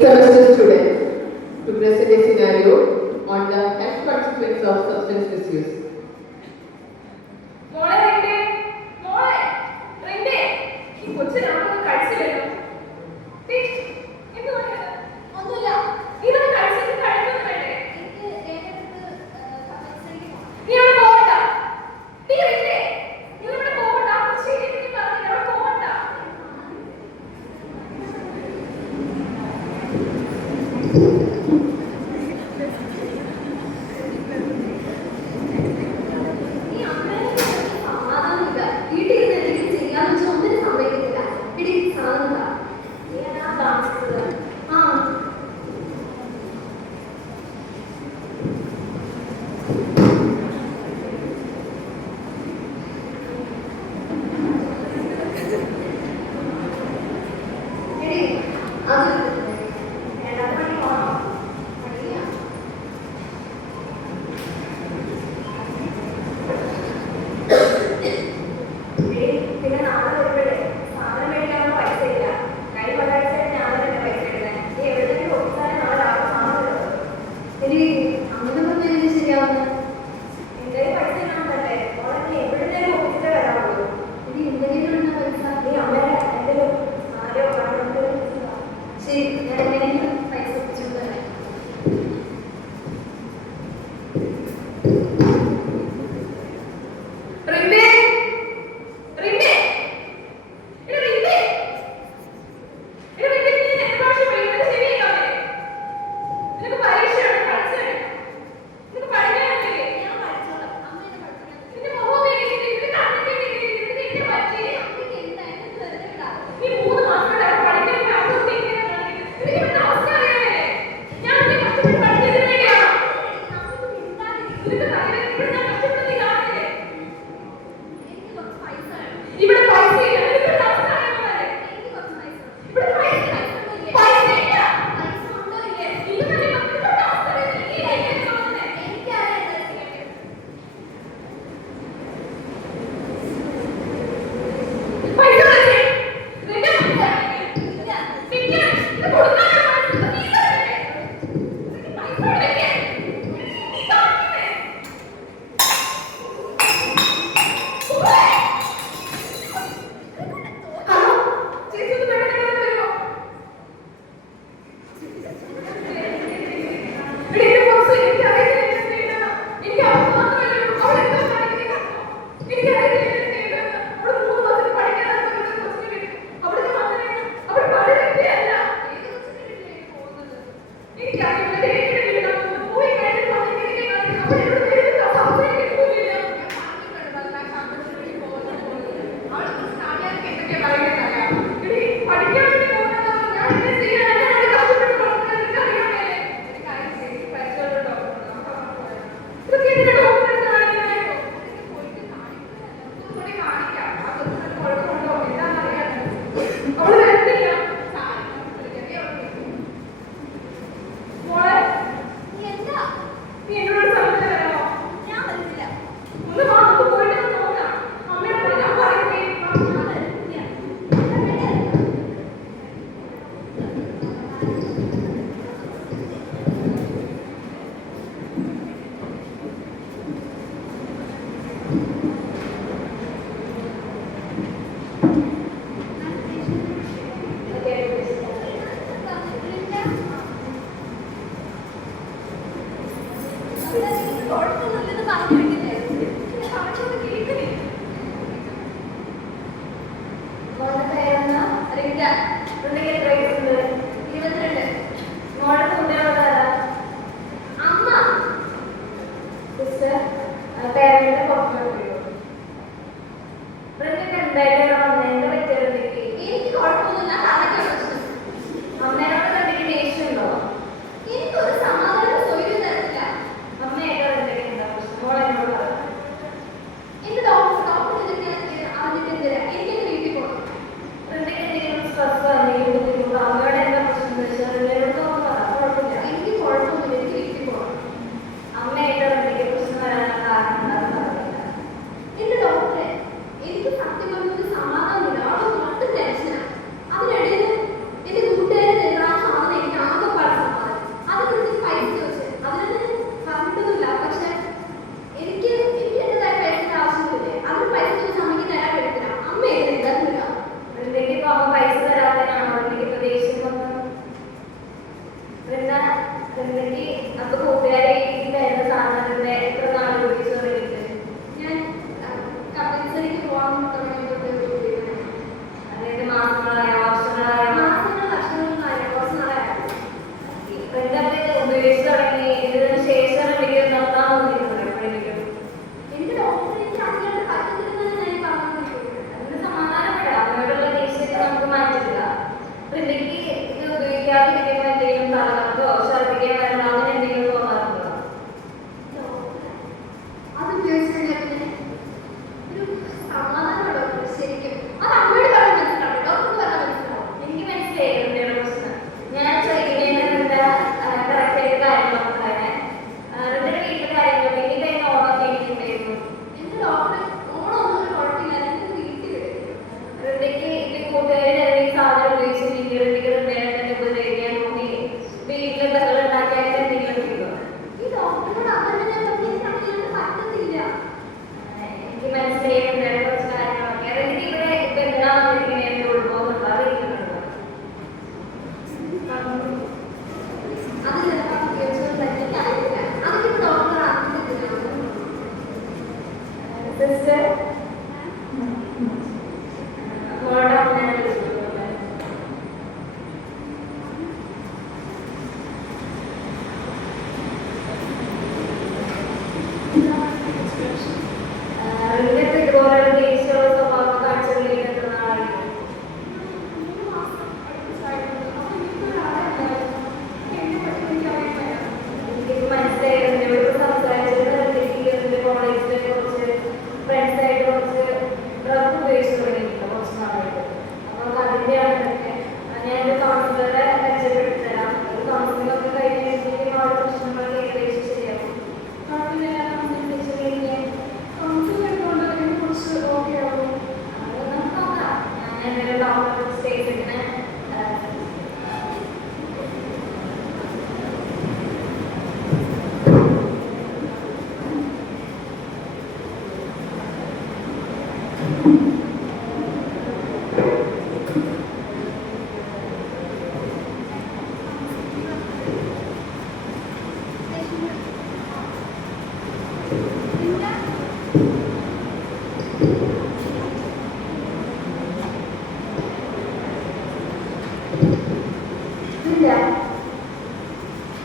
semester student to present a scenario on the health consequences of substance misuse. What?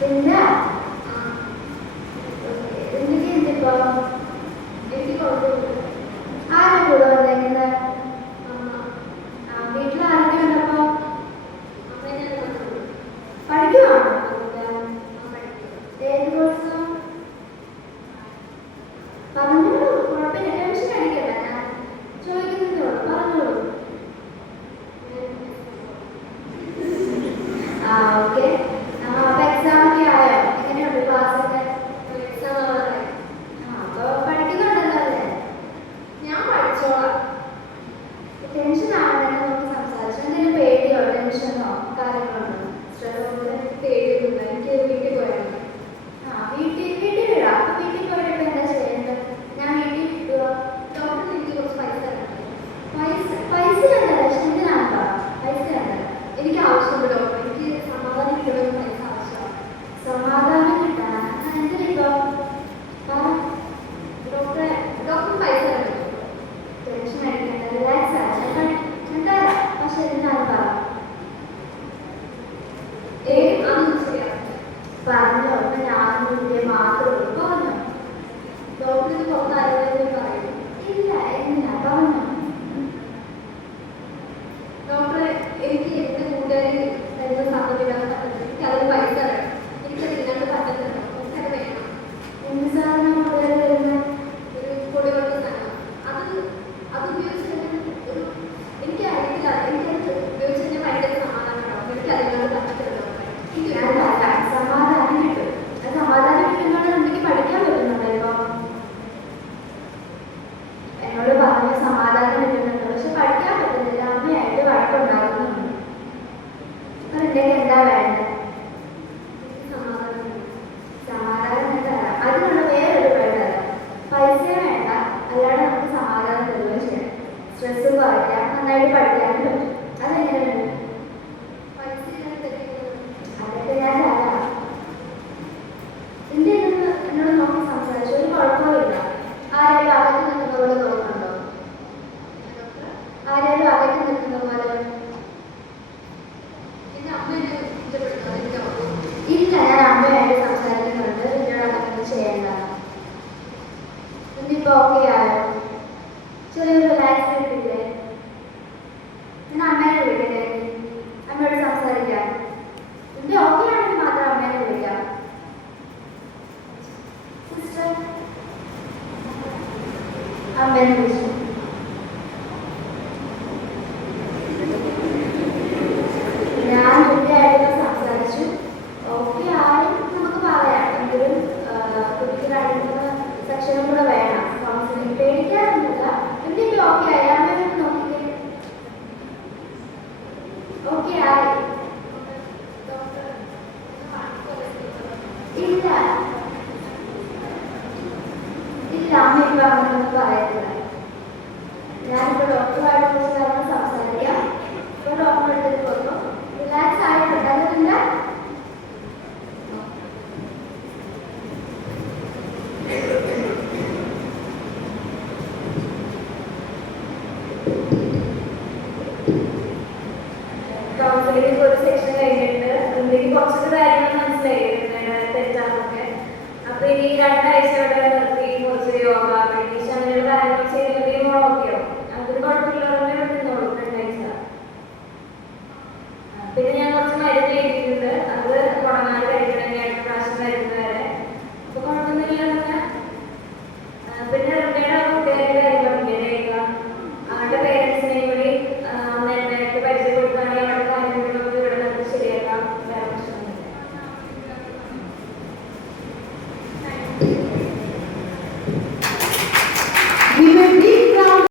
പിന്നെ എനിക്ക് എന്തിപ്പോ എനിക്ക് കുഴപ്പമില്ല. ആരും കൂടെ വന്നേക്കുന്നത് വീട്ടിൽ ആരൊക്കെ ഉണ്ടപ്പോ അമ്മേനെ കണ്ടുള്ളൂ. പഠിക്കുവാണോ ഏത് കോഴ്സ് പറഞ്ഞോളൂ കുഴപ്പമില്ല ടെൻഷൻ അടിക്കണ്ട ഞാൻ ചോദിക്കുന്നതേ ഉള്ളൂ പറഞ്ഞോളൂ ഓക്കെ അപ്പൊ എക്സാം ഒക്കെ ആയോ എങ്ങനെയുണ്ട് ക്ലാസ് ഒക്കെ എക്സാം ആവാറായി. അപ്പൊ പഠിക്കുന്നുണ്ടല്ലോ അല്ലേ ഞാൻ പഠിച്ചോളാം. ടെൻഷൻ ആണെന്ന് നമുക്ക് സംസാരിച്ചു എന്തെങ്കിലും പേടിയോ ടെൻഷനോ കാര്യങ്ങളുണ്ടോ സ്ട്രെസ് എനിക്ക് പേടിയൊന്നുമില്ല. എനിക്ക് വീട്ടിൽ പോയാൽ വീട്ടിൽ വിടാം അപ്പൊ വീട്ടിൽ പോയിട്ട് എന്താ ചെയ്യേണ്ടത് ഞാൻ വീട്ടിൽ വിട്ടുക ഡോക്ടർ എനിക്ക് കുറച്ച് പൈസ തരണം. പൈസ വേണ്ട എന്തിനാണ് പൈസ വേണ്ട എനിക്ക് ആവശ്യമുണ്ട് ഡോക്ടർ. എനിക്ക് സമാധാനം കിട്ടണമെന്ന് പൈസ ആവശ്യമാണ്. സമാധാനം കിട്ടാൻ എന്തിനിപ്പോ ഡോക്ടറെ പൈസ തരണം. ടെൻഷൻ അടിക്കണ്ട റിലാക്സ് ആയി എന്താ പക്ഷെ എന്താണ് പറ അതൊന്നും ചെയ്യാം. പറഞ്ഞോ അപ്പൊ ഞാനും ഇന്ത്യ മാത്രമേ ഉള്ളൂ പറഞ്ഞോ ഡോക്ടർ ഇത് പുറത്തായിരുന്നു പറയുന്നു. ഇല്ല എന്തിനാ പറഞ്ഞോ ഡോക്ടറെ എനിക്ക് എൻ്റെ കൂട്ടുകാരി തരുന്ന സാധനം എനിക്ക് അതിന് പൈസ തരണം. എനിക്കത് ഇല്ലാണ്ട് പറ്റുന്നില്ല. എനിക്കത് വേണം. എന്ത് സാധനം കൂടുതൽ വരുന്നത് ഒരു പൊടിവെള്ള സാധനം. അത് ഉപയോഗിച്ചിട്ട് എനിക്ക് അറിയില്ല. എനിക്കത് ഉപയോഗിച്ച് കഴിഞ്ഞാൽ ഭയങ്കര സമാധാനമാണ്. എനിക്ക് അതിനോട് പറ്റത്തില്ല. സമാധാനം കിട്ടും സമാധാനം കിട്ടുന്നുണ്ടെങ്കിൽ പഠിക്കാൻ പറ്റുന്നുണ്ടോ ഇപ്പൊ എന്നോട് പറഞ്ഞ സമാധാനം കിട്ടുന്നുണ്ട് പക്ഷെ പഠിക്കാൻ പറ്റുന്നില്ല അമ്മയായിട്ട് വഴക്കുണ്ടാകുന്നുണ്ട് അപ്പൊ എന്തെങ്കിലും എന്താ വേണ്ടത് സമാധാനം തരാം അതിനുള്ള വേറൊരു വേണ്ടത് പൈസ വേണ്ട അല്ലാതെ നമുക്ക് സമാധാനം തരുകയും ചെയ്യാം സ്ട്രെസ് കുറയ്ക്കാം നന്നായിട്ട് പഠിക്കാനും പറ്റും അതെങ്ങനെയുണ്ട് അതൊക്കെ ഞാൻ തരാം എന്റെ എന്നോട് നോക്കി സംസാരിച്ചു ഒരു കുഴപ്പമില്ല ആരെങ്കിലും അകത്ത് നിൽക്കുന്ന പോലെ തോന്നുന്നുണ്ടോ ആരെങ്കിലും അകത്ത് നിൽക്കുന്ന പോലെ എൻ്റെ അമ്മേനെ ഇഷ്ടപ്പെടുന്നത് എനിക്ക് അറിയാം. ഇല്ല ഞാൻ അമ്മയായിട്ട് സംസാരിക്കുന്നുണ്ട് എന്നോട് അങ്ങനെ ചെയ്യേണ്ട എന്നിപ്പോ ഓക്കെ ആയോ ചെറിയൊരു റിലാക്സ് കിട്ടില്ലേ ഞാൻ അമ്മേനെ വിളിക്കട്ടെ അമ്മയോട് സംസാരിക്കാം എന്റെ ഓക്കെ ആണെങ്കിൽ മാത്രം അമ്മേനെ വിളിക്കാം സിസ്റ്റർ അമ്മേനെ വിളിച്ചു ഞാൻ കുട്ടിയായിട്ട് സംസാരിച്ചു ഓക്കെ ആയും നമുക്ക് പറയാം എങ്കിലും കുട്ടികളായിട്ടുള്ള സെക്ഷനും കൂടെ വേണം കൗൺസിലിംഗ് പേടിക്കാനൊന്നുമില്ല എന്തെങ്കിലും ഓക്കെ ആയി അമ്മേനെ നോക്കിക്കേ ഓക്കെ ആയി ഇല്ല ഇല്ല അമ്മ ഇപ്പൊ അങ്ങനെയൊന്നും പറയത്തില്ല ഞാനിപ്പോ ഡോക്ടറുമായിട്ട് കുറച്ച് കാര്യങ്ങൾ സംസാരിക്കാം ഇപ്പൊ ഡോക്ടറുടെ അടുത്തേക്ക് പോകുന്നു റിലാക്സ് ആയിട്ടുണ്ട് അതില്ല കൗൺസിലിംഗ് ഒരു സെക്ഷൻ കഴിഞ്ഞിട്ട് എനിക്ക് കുറച്ചൊക്കെ കാര്യങ്ങൾ മനസ്സിലായി തെറ്റാന്നൊക്കെ അപ്പൊ ഇനി 2 ആഴ്ച ഇവിടെ നിർത്തി കുറച്ച് യോഗ മെഡിറ്റേഷൻ അങ്ങനെയുള്ള കാര്യങ്ങൾ ചെയ്തില്ലെങ്കിൽ ഓക്കെയോ അതൊരു കുഴപ്പമില്ലാതെ നിന്നോളൂ 2 ആഴ്ച പിന്നെ ഞാൻ കുറച്ച് മരുന്ന് എഴുതിയിട്ടുണ്ട് അത് തുടങ്ങാതെ കഴിക്കണമെങ്കിൽ 2 പ്രാവശ്യം മരുന്ന് വരെ അപ്പൊ കുഴപ്പമൊന്നുമില്ല എന്നൊക്കെ പിന്നെ റിട്ടയുടെ കൂട്ടുകാരുടെ കാര്യം പറഞ്ഞില്ലേ അവരുടെ പേരൻസിനെയും കൂടി നന്നായിട്ട് പരിചയപ്പെടുത്തുകയാണെങ്കിൽ അവരുടെ കാര്യങ്ങളൊക്കെ ഇവിടെ നമുക്ക് ശരിയാക്കാം വേറെ പ്രശ്നമൊന്നുമില്ല